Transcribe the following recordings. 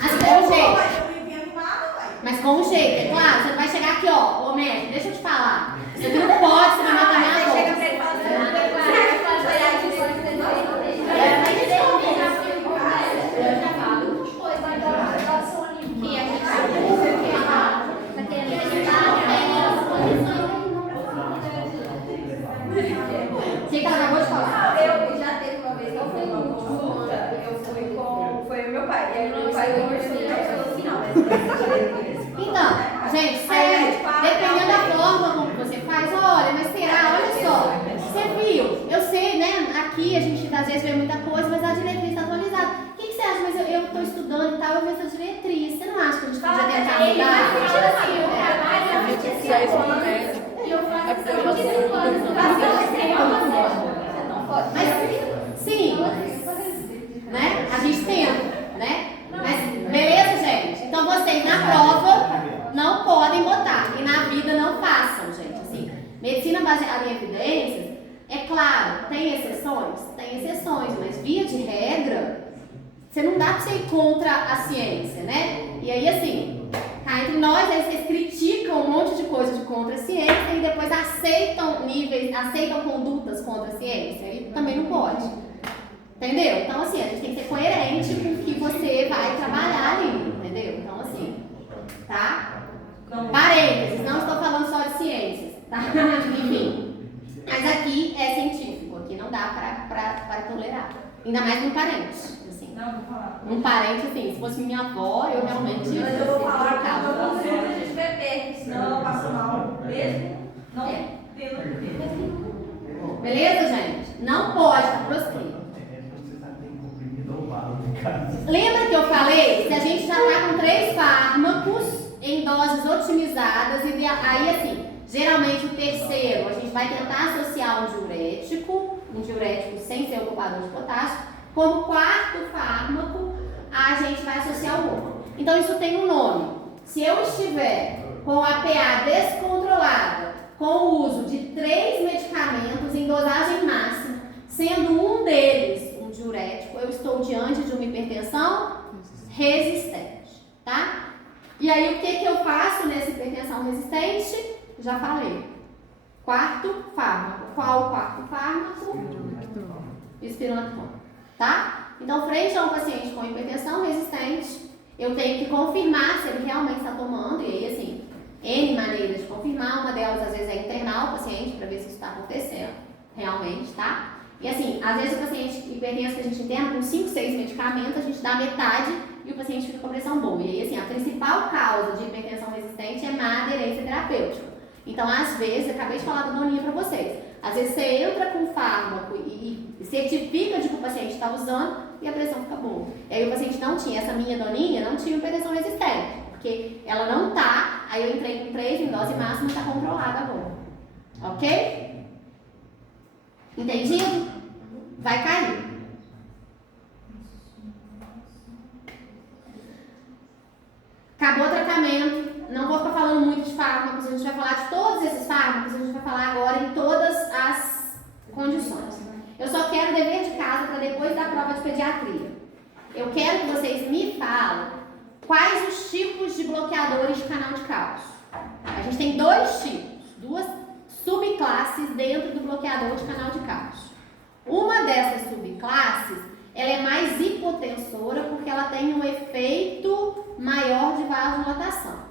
Assim, com jeito. Mas com jeito, é claro. Você não vai chegar aqui, ó. Ô, mestre, deixa eu te falar. Você não pode, você vai matar minha voz. Chega pra ele e fala assim, O que ela acabou de falar? eu já teve uma vez que eu fui uma consulta, eu fui com. Foi o meu pai. E aí meu pai conversou comigo e falou assim: não, mas então, gente, sério, dependendo da forma como você faz, olha, mas será, olha só, você viu, eu sei, né, aqui a gente às vezes vê muita coisa, mas a diretriz está atualizada. O que você acha? Mas eu estou estudando e tal, eu vejo essa diretriz, você não acha que a gente podia tentar mudar? Mas, sim, né, a gente tenta, né, mas beleza, gente? Então vocês na prova não podem botar e na vida não façam, gente. Assim, medicina baseada em evidências, é claro, tem exceções? Tem exceções, mas via de regra, você não dá pra você ir contra a ciência, né? E aí, assim, cá entre nós, aí vocês criticam um monte de coisa de contra a ciência e depois aceitam condutas contra a ciência. Aí também não pode. Entendeu? Então, assim, a gente tem que ser coerente com o que você vai trabalhar ali, entendeu? Então, assim, tá? Parênteses, não estou falando só de ciências, tá? Enfim. Mas aqui é científico, aqui não dá para tolerar. Ainda mais num parente, assim. Não, vou falar. Um parente, assim, se fosse minha avó, eu realmente... Mas eu vou falar que eu não sei a gente beber, senão eu passo mal mesmo, não tendo beber. Beleza, gente? Não pode estar proscrito. Lembra que eu falei? Se a gente já está com 3 fármacos em doses otimizadas, e aí assim, geralmente o terceiro, a gente vai tentar associar um diurético sem ser ocupador de potássio, como 4º fármaco, a gente vai associar o outro. Então isso tem um nome. Se eu estiver com a PA descontrolada, com o uso de 3 medicamentos em dosagem máxima, sendo um deles um diurético, eu estou diante de uma hipertensão resistente, tá? E aí o que eu faço nessa hipertensão resistente? Já falei. 4º fármaco. Qual o 4º fármaco? Espironolactona, tá? Então, frente a um paciente com hipertensão resistente, eu tenho que confirmar se ele realmente está tomando, e aí assim, N maneiras de confirmar, uma delas às vezes é internar o paciente para ver se isso está acontecendo realmente, tá? E assim, às vezes o paciente hipertenso que a gente interna com 5, 6 medicamentos, a gente dá metade e o paciente fica com pressão boa. E aí assim, a principal causa de hipertensão resistente é má aderência terapêutica. Então, às vezes, eu acabei de falar da doninha para vocês, às vezes você entra com fármaco e certifica de que o paciente está usando e a pressão fica boa. E aí o paciente não tinha, essa minha doninha não tinha hipertensão resistente, porque ela não tá, aí eu entrei com 3 em dose máxima e está controlada agora. Ok? Entendido? Vai cair. Acabou o tratamento. Não vou ficar falando muito de fármacos, a gente vai falar de todos esses fármacos, a gente vai falar agora em todas as condições. Eu só quero dever de casa para depois da prova de pediatria. Eu quero que vocês me falem quais os tipos de bloqueadores de canal de cálcio. A gente tem 2 tipos, 2 subclasses dentro do bloqueador de canal de cálcio. Uma dessas subclasses, ela é mais hipotensora porque ela tem um efeito maior de vasodilatação.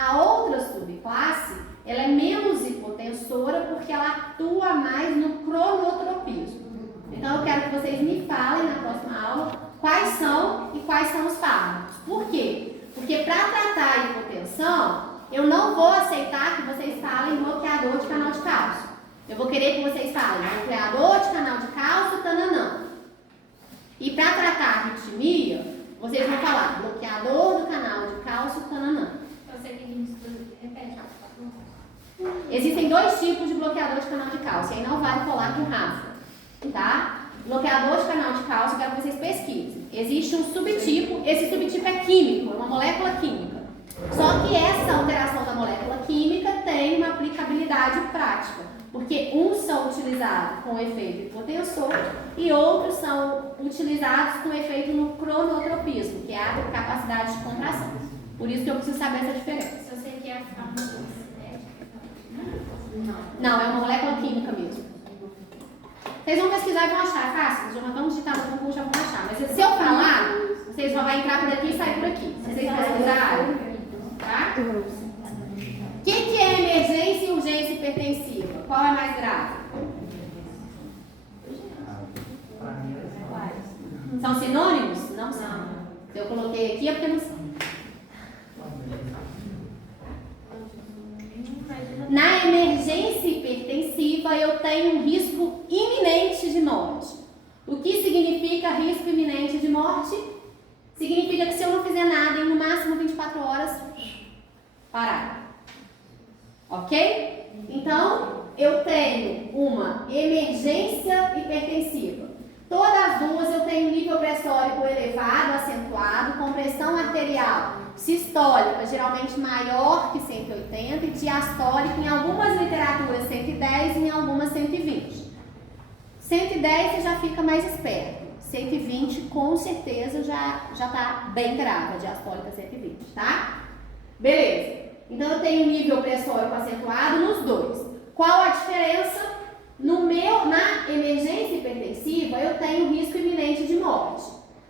A outra subclasse, ela é menos hipotensora porque ela atua mais no cronotropismo. Então eu quero que vocês me falem na próxima aula quais são os fármacos. Por quê? Porque para tratar a hipotensão, eu não vou aceitar que vocês falem bloqueador de canal de cálcio. Eu vou querer que vocês falem bloqueador de canal de cálcio, tananã. E para tratar a arritmia, vocês vão falar bloqueador do canal de cálcio, tananã. Eu sei que a gente repete. Existem 2 tipos de bloqueador de canal de cálcio, aí não vale colar com Rafa, tá? Bloqueador de canal de cálcio, eu quero que vocês pesquisem. Existe um subtipo, esse subtipo é químico, é uma molécula química. Só que essa alteração da molécula química tem uma aplicabilidade prática, porque uns são utilizados com efeito hipotensor e outros são utilizados com efeito no cronotropismo, que é a capacidade capacidade de contração. Por isso que eu preciso saber essa diferença. Se você quer a farmacocinética, Não, é uma molécula química mesmo. Vocês vão pesquisar e vão achar, fácil. Já vamos digitar no Google, já vão achar. Mas se eu falar, vocês vão entrar por aqui e sair por aqui. Se vocês pesquisarem, tá? O que é emergência e urgência hipertensiva? Qual é mais grave? São sinônimos? Não são. Se eu coloquei aqui é porque não são. Na emergência hipertensiva, eu tenho um risco iminente de morte. O que significa risco iminente de morte? Significa que se eu não fizer nada em no máximo 24 horas, parar. Ok? Então, eu tenho uma emergência hipertensiva. Todas as duas eu tenho nível pressórico elevado, acentuado, com pressão arterial sistólica, geralmente maior que 180, e diastólica, em algumas literaturas 110 e em algumas 120. 110 você já fica mais esperto. 120 com certeza já está bem grave, a diastólica 120, tá? Beleza. Então eu tenho nível pressórico acentuado nos dois. Qual a diferença? Na emergência hipertensiva, eu tenho risco iminente de morte.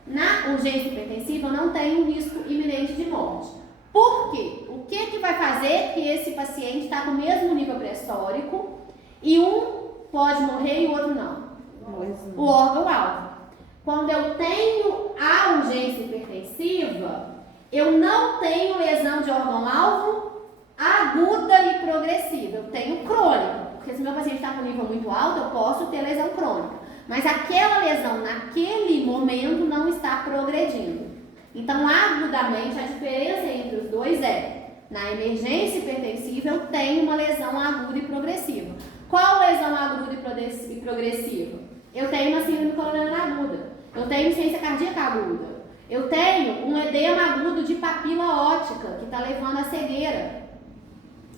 Na urgência hipertensiva, eu não tenho risco iminente de morte. Por quê? O que vai fazer que esse paciente está com o mesmo nível pressórico e um pode morrer e o outro não? O órgão-alvo. Quando eu tenho a urgência hipertensiva, eu não tenho lesão de órgão-alvo aguda e progressiva. Eu tenho crônica. Porque se meu paciente está com nível muito alto, eu posso ter lesão crônica. Mas aquela lesão, naquele momento, não está progredindo. Então, agudamente, a diferença entre os dois é, na emergência hipertensiva, eu tenho uma lesão aguda e progressiva. Qual lesão aguda e progressiva? Eu tenho uma síndrome coronariana aguda. Eu tenho insuficiência cardíaca aguda. Eu tenho um edema agudo de papila óptica, que está levando à cegueira,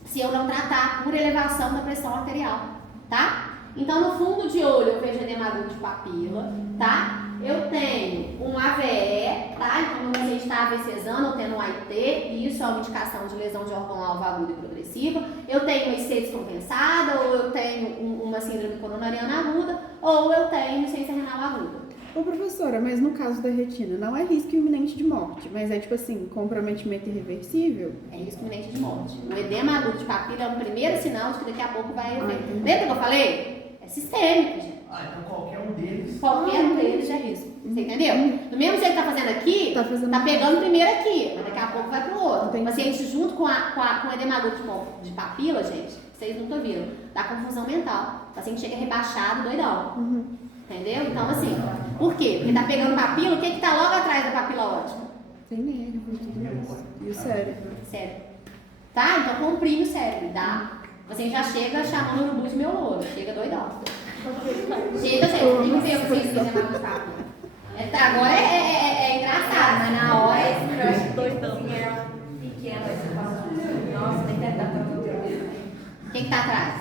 se eu não tratar por elevação da pressão arterial, tá? Então, no fundo de olho, eu vejo edema agudo de papila, tá? Eu tenho um AVE, tá? Então, quando a gente está AVCzando, eu tenho um AIT, e isso é uma indicação de lesão de órgão-alvo aguda e progressiva. Eu tenho uma IC descompensada, ou eu tenho uma síndrome coronariana aguda, ou eu tenho insuficiência renal aguda. Ô professora, mas no caso da retina, não é risco iminente de morte, mas é tipo assim, comprometimento irreversível? É risco iminente de morte. O edema agudo de papila é o primeiro sinal de que daqui a pouco vai haver. Lembra que eu falei? É sistêmico, gente. Então qualquer um deles. Qualquer um deles é risco. Você entendeu? Do mesmo jeito que tá fazendo aqui, tá pegando primeiro aqui, mas daqui a pouco vai pro outro. O paciente junto com o edema agudo de papila, gente, vocês nunca viram, dá confusão mental. O paciente chega rebaixado, doidão. Entendeu? Então, assim, por quê? Porque tá pegando papila, o que tá logo atrás da papila óptica? Tem nervo e tudo mais. E o cérebro? Cérebro. Tá? Então comprime o cérebro, dá. Você já chega chamando o urubu de meu louro, chega doidão. Chega, gente, tem que ver o que vocês fizeram de papila. Agora é engraçado, mas na hora Eu acho doidão. Pequeno, aí você fala, nossa, tem que tentar tanto tempo. o que tá atrás?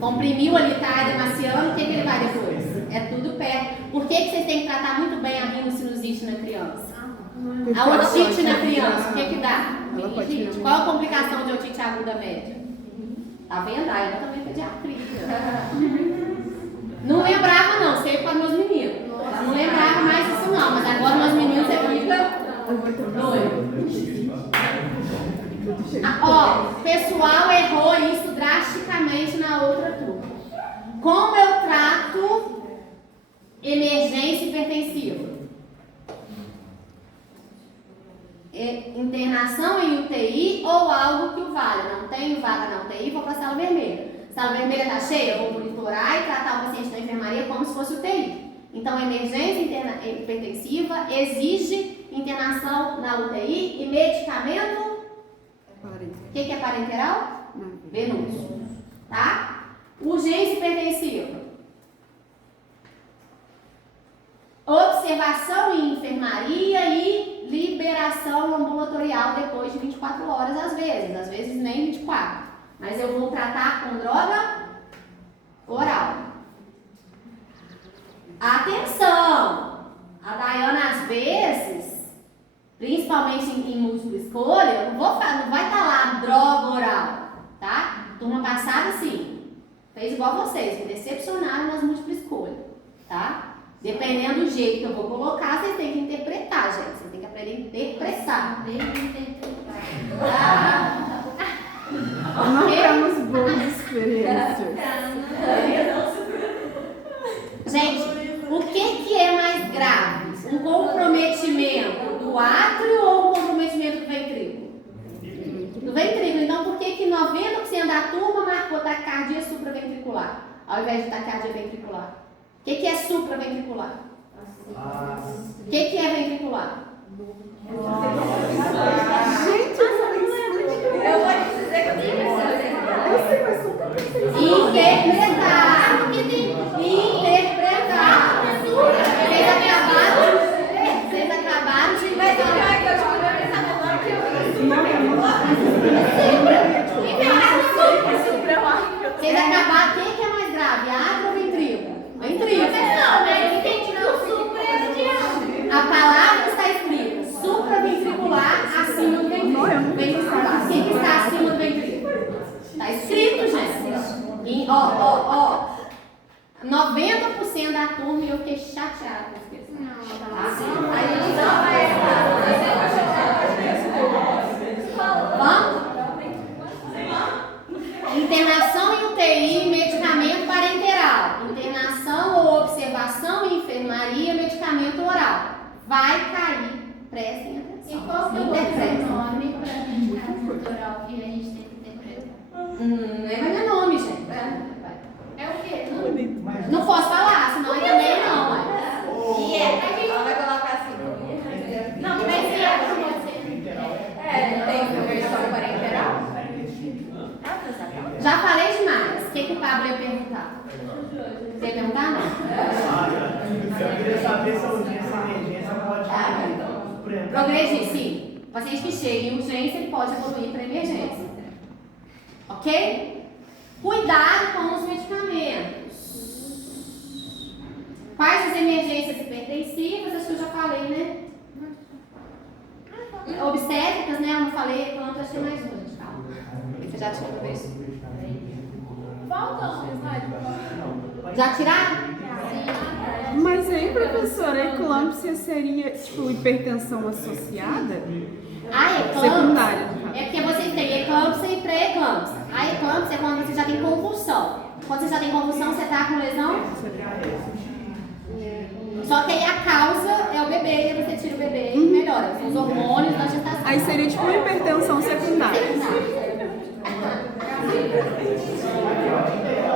Comprimiu ali, tá edemaciando, o que ele vai depois? É tudo perto. Por que vocês têm que tratar muito bem a rinocinusite na criança? A otite na criança, o que dá? Meningite. Qual a complicação de otite aguda média? Tá vendo? Ah, eu também pediatria. Não lembrava não, sei para meus meninos. Não lembrava mais isso não, mas agora meus meninos você fica doido. Ó, pessoal errou isso drasticamente na outra turma. Como eu trato emergência hipertensiva? Internação em UTI ou algo que o valha? Não tenho vaga na UTI, vou para a sala vermelha. Sala vermelha está cheia, eu vou monitorar e tratar o paciente na enfermaria como se fosse UTI. Então, emergência hipertensiva exige internação na UTI e medicamento. O que é parenteral? Venoso. Tá? Urgência hipertensiva. Observação em enfermaria e liberação ambulatorial depois de 24 horas, às vezes nem 24. Mas eu vou tratar com droga oral. Atenção! A Dayana, às vezes, principalmente em múltipla escolha, não vai estar lá droga oral, tá? Turma passada, sim, fez igual vocês, me decepcionaram nas múltiplas escolhas, tá? Dependendo do jeito que eu vou colocar, vocês têm que interpretar, gente. Vocês têm que aprender a interpretar. Não temos boas experiências. Gente, o que é mais grave? Um comprometimento do átrio ou um comprometimento do ventrículo? Do ventrículo. Então, por que 90% da turma marcou taquicardia supraventricular, ao invés de taquicardia ventricular? O que é supraventricular? O que é ventricular? Gente, Eu vou te dizer que eu tenho eu sei, mas nunca pensei nisso. Interpretar. Vocês acabaram de Mas o pior é que eu te mandei pensar agora que eu Vocês acabaram. Quem que é mais grave? Átrio ou ventrículo? Ventrículo. A palavra está escrita supraventricular acima do ventrículo. Ventricular. O que está acima do ventrículo? Está escrito, gente. E, ó. 90% da turma e eu fiquei chateada com isso. Aí a gente não vai. Vamos? Internação em UTI, medicamento parenteral. Internação ou observação em enfermaria, medicamento oral. Vai cair, prestem atenção. E qual que é o outro nome para medicamento oral que a gente tem que interpretar? Não é nome, gente. É o quê? Não posso falar, senão eu também não. Ela vai colocar assim. Não, mas se é para você. Tem versão parenteral? Já falei demais. O que o Pablo ia perguntar? Você ia perguntar, não? Eu queria saber se a urgência e emergência pode Progredir, sim. O paciente que chega em urgência, ele pode evoluir para emergência. Ok? Cuidado com os medicamentos. Quais as emergências hipertensivas? Acho que eu já falei, né? Obstétricas, né? Eu não falei, quanto eu achei mais uma. Calma. Você já tirou uma vez? Volta um slide. Já tiraram? Mas aí, professora, a eclâmpsia seria, tipo, hipertensão associada? Secundária, no caso. É porque vocês têm eclâmpsia e pré-eclâmpsia. A eclâmpsia é quando você já tem convulsão. Quando você já tem convulsão, você tá com lesão? Só que aí a causa é o bebê, e você tira o bebê e melhora. São os hormônios da gestação. Aí seria tipo uma hipertensão secundária.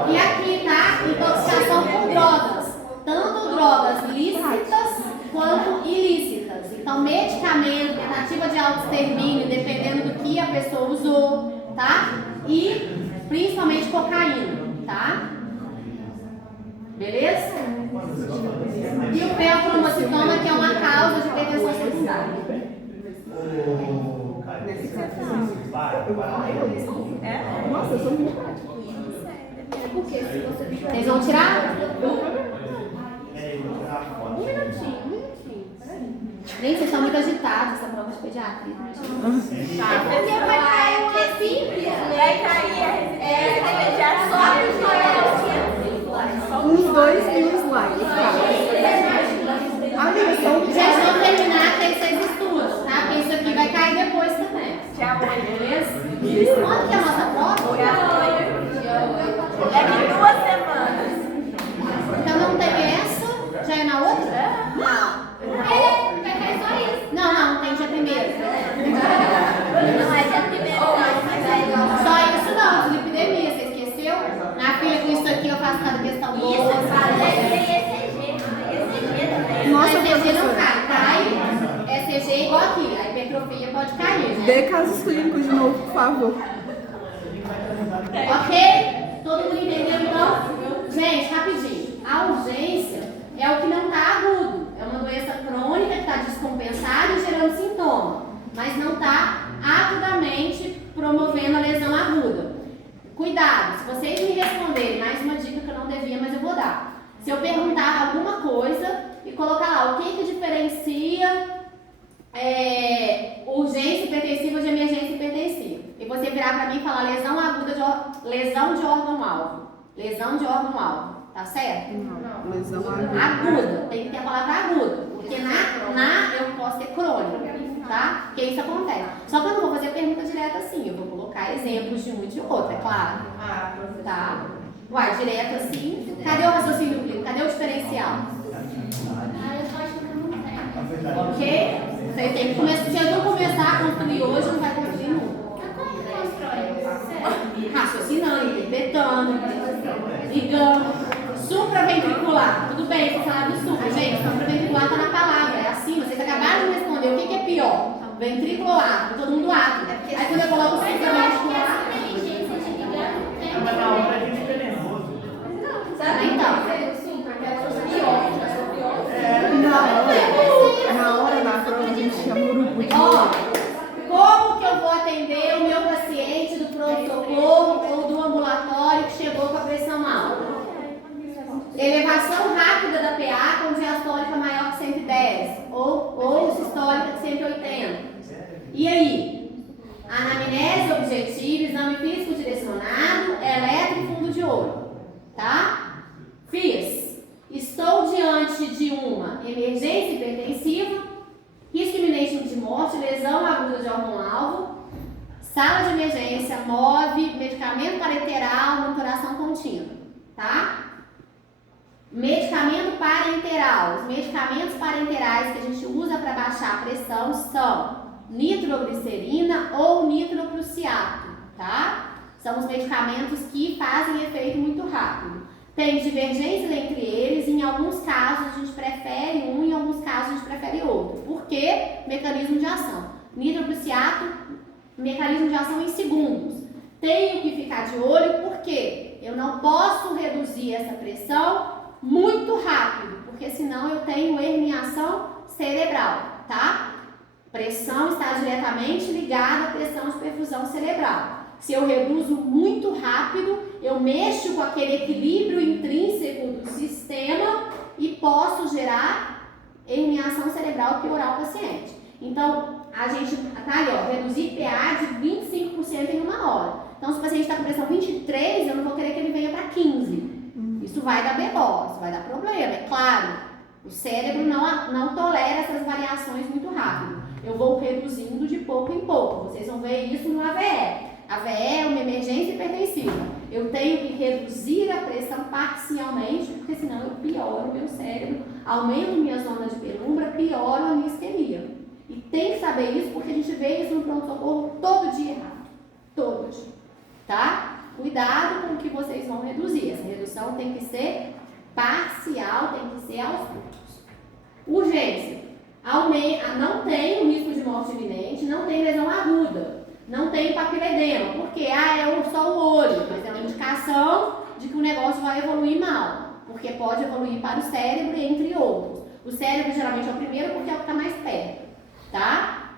E aqui, tá? Intoxicação por drogas. Tanto drogas lícitas quanto ilícitas. Então, medicamento, tentativa de autoextermínio, dependendo do que a pessoa usou, tá? E principalmente cocaína, tá? Beleza? E o feocromocitoma, que é uma causa de hipertensão secundária. Nossa, eu sou muito prática. Vocês vão tirar? Um minutinho. Gente, vocês estão muito agitados essa prova de pediatria. Porque vai cair uma simples. Vai cair Uns 2.000 slides. Amiga, são Gente, vamos terminar, que aí vocês estudam, tá? Porque isso aqui vai cair depois também. Tchau, Beleza? Quando que é a nossa prova? Daqui 2 semanas. Então não tem essa? Já é na outra? Não. Vai cair só isso. Não, tem dia primeiro. Não é dia primeiro, não. Mas é igual. Só isso não, lipidemia, você esqueceu? Na filha, com isso aqui eu faço cada questão boa. Isso, eu falei ECG. ECG também. Nossa, A ECG não professora. cai. ECG é igual aqui, a hipertrofia pode cair, né? Dê casos clínicos de novo, por favor. Ok? Todo mundo entendeu então? Gente, rapidinho. A urgência é o que não está agudo. É uma doença crônica que está descompensada e gerando sintoma, mas não está aguamente promovendo a lesão aguda. Cuidado, se vocês me responderem, mais uma dica que eu não devia, mas eu vou dar. Se eu perguntar alguma coisa e colocar lá o que diferencia lesão de órgão-alvo. Lesão de órgão-alvo, tá certo? Não, lesão aguda. Aguda, tem que ter a palavra aguda, porque na eu posso ter crônica, tá? Porque isso acontece. Só que eu não vou fazer pergunta direta assim, eu vou colocar exemplos de um e de outro, é claro. Tá? Uai, direto assim, cadê o raciocínio clínico? Cadê o diferencial? Ah, eu só acho que eu não tenho. Ok? Você tem que começar, se eu não começar a construir hoje, não vai construir nunca. Mas como que constrói? Sério? Raciocinando, interpretando, ligando. Supraventricular. Tudo bem, você fala do supra. Gente, supraventricular tá na palavra, é assim. Vocês acabaram de responder. O que é pior? Ventrículo ou átomo? Todo mundo átomo. Aí quando eu coloco Mas eu acho que supraventricular. essa inteligência de ligar não tem. Mas na hora a gente fica nervoso. Sabe Então. o que seria o sim? Porque ela fosse pior, já sou pior. Na hora da prova a gente chama o grupo de Ó, como que eu vou atender o meu paciente do pronto-socorro ou do ambulatório que chegou com a pressão alta? Elevação rápida da PA com diastólica maior que 110 ou sistólica de 180. E aí? Anamnese objetiva, exame físico direcionado, eletro e fundo de olho. Tá? Fiz. Estou diante de uma emergência hipertensiva, risco iminente de morte, lesão aguda de órgão-alvo, sala de emergência, MOV, medicamento parenteral, monitoração contínua. Tá? Medicamento parenteral. Os medicamentos parenterais que a gente usa para baixar a pressão são nitroglicerina ou nitroprusiato, tá? São os medicamentos que fazem efeito muito rápido. Tem divergências entre eles, em alguns casos a gente prefere um, em alguns casos a gente prefere outro. Por quê? Mecanismo de ação. Nitroprusiato, mecanismo de ação em segundos. Tenho que ficar de olho porque eu não posso reduzir essa pressão muito rápido, porque senão eu tenho herniação cerebral, tá? Pressão está diretamente ligada à pressão de perfusão cerebral. Se eu reduzo muito rápido, eu mexo com aquele equilíbrio intrínseco do sistema e posso gerar herniação cerebral e piorar o paciente. Então, a gente tá ali, ó, reduzir PA de 25% em uma hora. Então, se o paciente está com pressão 23, eu não vou querer que ele venha para 15. Isso vai dar BO, isso vai dar problema, é claro. O cérebro não tolera essas variações muito rápido. Eu vou reduzindo de pouco em pouco. Vocês vão ver isso no AVE. AVE é uma emergência hipertensiva. Eu tenho que reduzir a pressão parcialmente, porque senão eu pioro o meu cérebro, aumento minha zona de penumbra, pioro a minha isquemia. E tem que saber isso, porque a gente vê isso no pronto-socorro todo dia errado. Todo dia. Tá? Cuidado com o que vocês vão reduzir. Essa redução tem que ser parcial, tem que ser aos poucos. Urgência. Não tem risco de morte iminente, não tem lesão aguda, não tem papiledema. Por quê? É só o olho, mas é uma indicação de que o negócio vai evoluir mal, porque pode evoluir para o cérebro, entre outros. O cérebro geralmente é o primeiro porque é o que está mais perto, tá?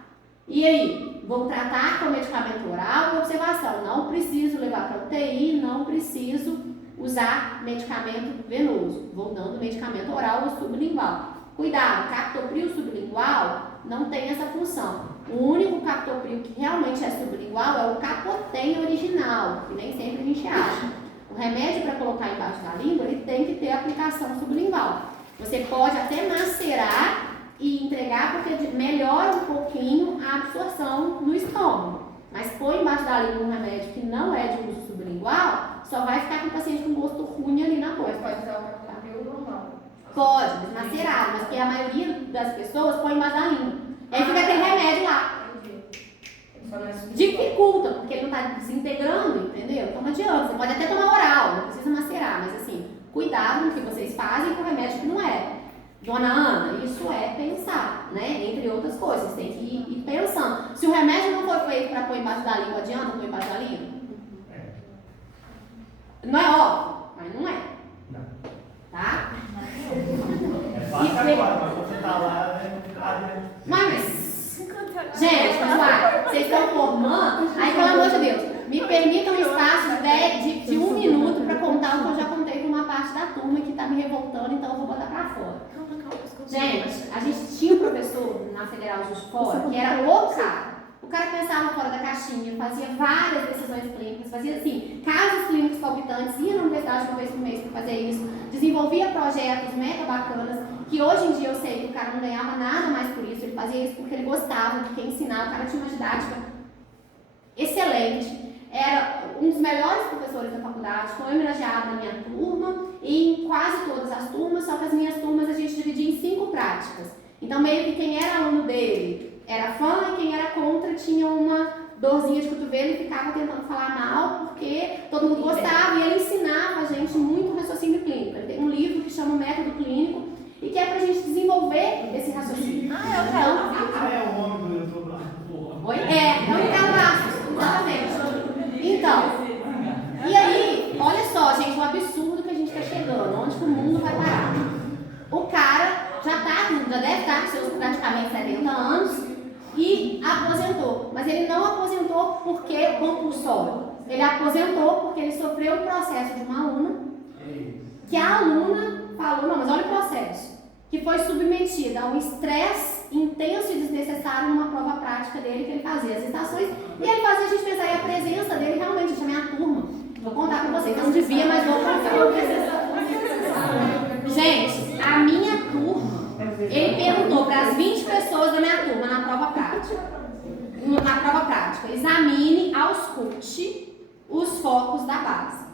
E aí? Vou tratar com medicamento oral e observação. Não preciso levar para UTI, não preciso usar medicamento venoso. Vou dando medicamento oral ou sublingual. Cuidado, captopril sublingual não tem essa função. O único captopril que realmente é sublingual é o capotem original, que nem sempre a gente acha. O remédio para colocar embaixo da língua, ele tem que ter aplicação sublingual. Você pode até macerar e entregar porque melhora um pouquinho a absorção no estômago. Mas pôr embaixo da língua um remédio que não é de uso sublingual, só vai ficar com o paciente com gosto ruim ali na boca. Pode usar o captopril normal. Pode, desmacerado, mas porque a maioria das pessoas põe embaixo da língua. Aí fica aquele remédio lá. Dificulta, porque ele não está desintegrando, entendeu? Então não adianta. Você pode até tomar oral, não precisa macerar, mas assim, cuidado com o que vocês fazem com remédio que não é. Dona Ana, isso é pensar, né? Entre outras coisas, tem que ir pensando. Se o remédio não foi feito para pôr embaixo da língua, adianta pôr embaixo da língua? Não é óbvio, mas não é. Tá? É fácil agora, mas quando você tá lá, né? Mas gente, pessoal, vocês estão formando, aí pelo amor de Deus, me permitam um espaço de 1 minuto para contar o que eu já contei com uma parte da turma que está me revoltando, então eu vou botar para fora. Gente, a gente tinha um professor na Federal Juiz de Fora que era o cara. O cara pensava fora da caixinha, fazia várias decisões clínicas, fazia assim, casos clínicos palpitantes, ia na universidade uma vez por mês para fazer isso, desenvolvia projetos mega bacanas, que hoje em dia eu sei que o cara não ganhava nada mais por isso, ele fazia isso porque ele gostava de quem ensinar, o cara tinha uma didática excelente, era um dos melhores professores da faculdade, foi homenageado na minha turma e em quase todas as turmas, só que as minhas turmas a gente dividia em 5 práticas. Então meio que quem era aluno dele era fã e quem era contra tinha uma dorzinha de cotovelo e ficava tentando falar mal porque todo mundo gostava e ele ensinava a gente muito raciocínio clínico. Ele tem um livro que chama Método Clínico e que é pra gente desenvolver esse raciocínio. É o homem do YouTube lá. Oi? É o Ricardo Bastos, exatamente. Então, e aí, olha só, gente, o absurdo que a gente tá chegando, onde que o mundo vai parar. O cara já deve estar com seus praticamente 70 anos e aposentou. Mas ele não aposentou porque compulsório. Ele aposentou porque ele sofreu um processo de uma aluna, que a aluna falou, não, mas olha o processo, que foi submetida a um estresse intenso e desnecessário numa prova prática dele, que ele fazia as estações, e ele fazia a gente pensar, e a presença dele realmente, gente, a minha turma, vou contar com vocês, eu não devia, mas vou contar. Gente, a minha turma, ele perguntou para as 20 pessoas da minha turma na prova prática, examine, ausculte os focos da base.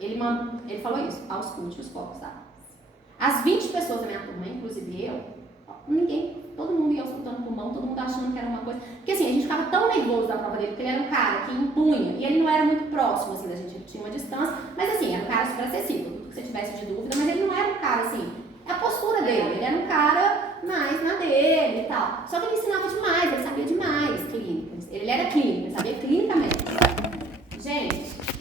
Ele falou isso, ausculte os focos da base. As 20 pessoas da minha turma, inclusive eu, todo mundo ia auscultando o pulmão, todo mundo achando que era uma coisa. Porque assim, a gente ficava tão nervoso da prova dele, porque ele era um cara que impunha, e ele não era muito próximo assim da gente, ele tinha uma distância, mas assim, era um cara super acessível, tudo que você tivesse de dúvida, mas ele não era um cara assim, é a postura dele, ele era um cara mais na dele e tal. Só que ele ensinava demais, ele sabia demais clínicas, ele era clínico,